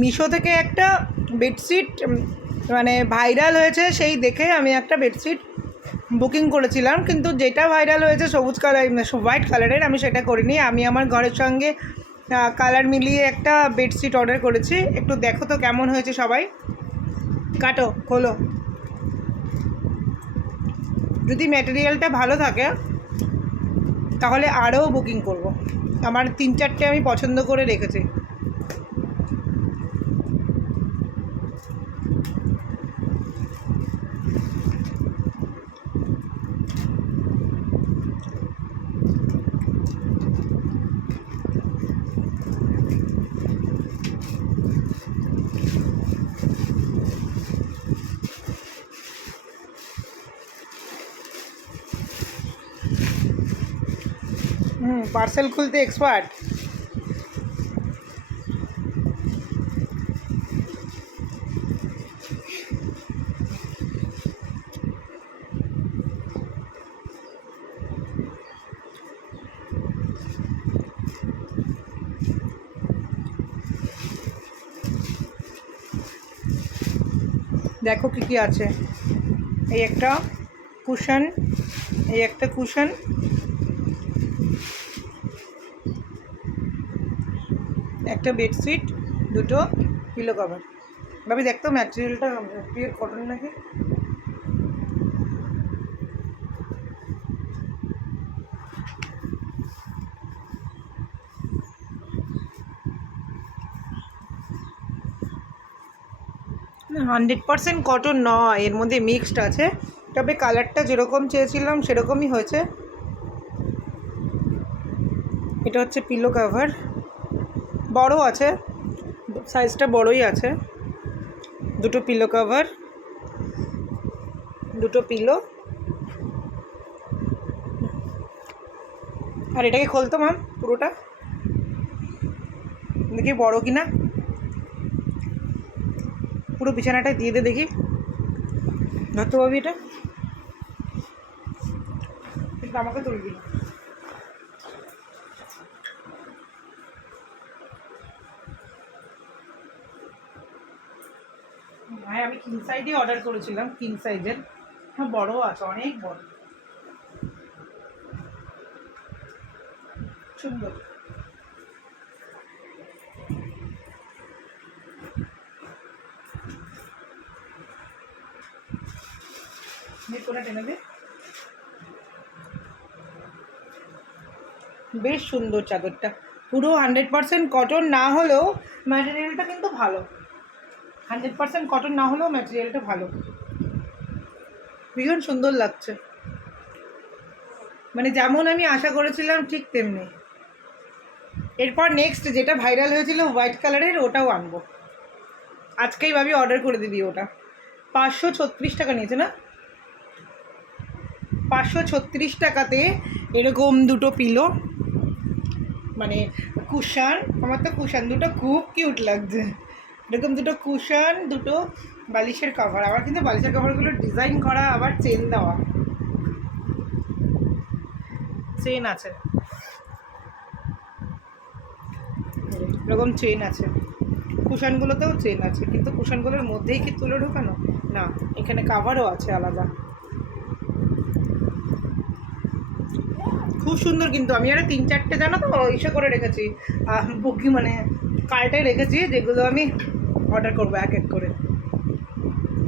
মিশো থেকে একটা বেডশিট মানে ভাইরাল হয়েছে, সেই দেখে আমি একটা বেডশিট বুকিং করেছিলাম, কিন্তু যেটা ভাইরাল হয়েছে সবুজ কালার হোয়াইট কালারের, আমি সেটা করিনি। আমি আমার ঘরের সঙ্গে কালার মিলিয়ে একটা বেডশিট অর্ডার করেছি। একটু দেখো তো কেমন হয়েছে সবাই, কাটো খোলো। যদি ম্যাটেরিয়ালটা ভালো থাকে তাহলে আরও বুকিং করব। আমার 3-4টে আমি পছন্দ করে রেখেছি। পার্সেল খুলতে এক্সপার্ট। দেখো কী কী আছে। এই একটা কুশন, এই একটা কুশন, একটা বেডশিট, দুটো পিলো কভার। ভাবি দেখতো ম্যাটেরিয়ালটা পিওর কটন নাকি। না, 100% কটন নয়, এর মধ্যে মিক্সড আছে, তবে কালারটা যেরকম চেয়েছিলাম সেরকমই হয়েছে। এটা হচ্ছে পিলো কভার, বড় আছে, সাইজটা বড়ই আছে। দুটো পিলো কভার, দুটো পিলো। আর এটাকে খুলতো ম্যাম পুরোটা, দেখি বড় কিনা। পুরো বিছানাটা দিয়ে দে দেখি, ধরতে পারবি এটা, কিন্তু আমাকে তুলবি না। হ্যাঁ, আমি কিং সাইজে অর্ডার করেছিলাম, কিং সাইজের। হ্যাঁ, বড় আছে, অনেক বড়, সুন্দর। টেনে দে। বেশ সুন্দর চাদরটা, পুরো 100% কটন না হলেও ম্যাটেরিয়ালটা কিন্তু ভালো। 100% কটন না হলেও ম্যাটেরিয়ালটা ভালো, ভীষণ সুন্দর লাগছে। মানে যেমন আমি আশা করেছিলাম ঠিক তেমনি। এরপর নেক্সট যেটা ভাইরাল হয়েছিল হোয়াইট কালারের, ওটাও আনবো। আজকেই ভাবি অর্ডার করে দিবি ওটা। 536 টাকা নিয়েছে না, 536 টাকাতে এরকম দুটো পিলো, মানে কুশান। আমার তো কুশান দুটো খুব কিউট লাগছে। এরকম দুটো কুশান, দুটো বালিশের কভার। আবার কিন্তু বালিশের কভারগুলো ডিজাইন করা, আবার চেন দেওয়া, চেন আছে, এরকম চেন আছে। কুশানগুলোতেও চেন আছে, কিন্তু কুশানগুলোর মধ্যেই কি তুলে ঢোকানো না, এখানে কাভারও আছে আলাদা। খুব সুন্দর, কিন্তু আমি আরও 3-4টে জানো তো ইসে করে রেখেছি, বুকিং মানে কার্টে রেখেছি, যেগুলো আমি অর্ডার করবো এক এক করে।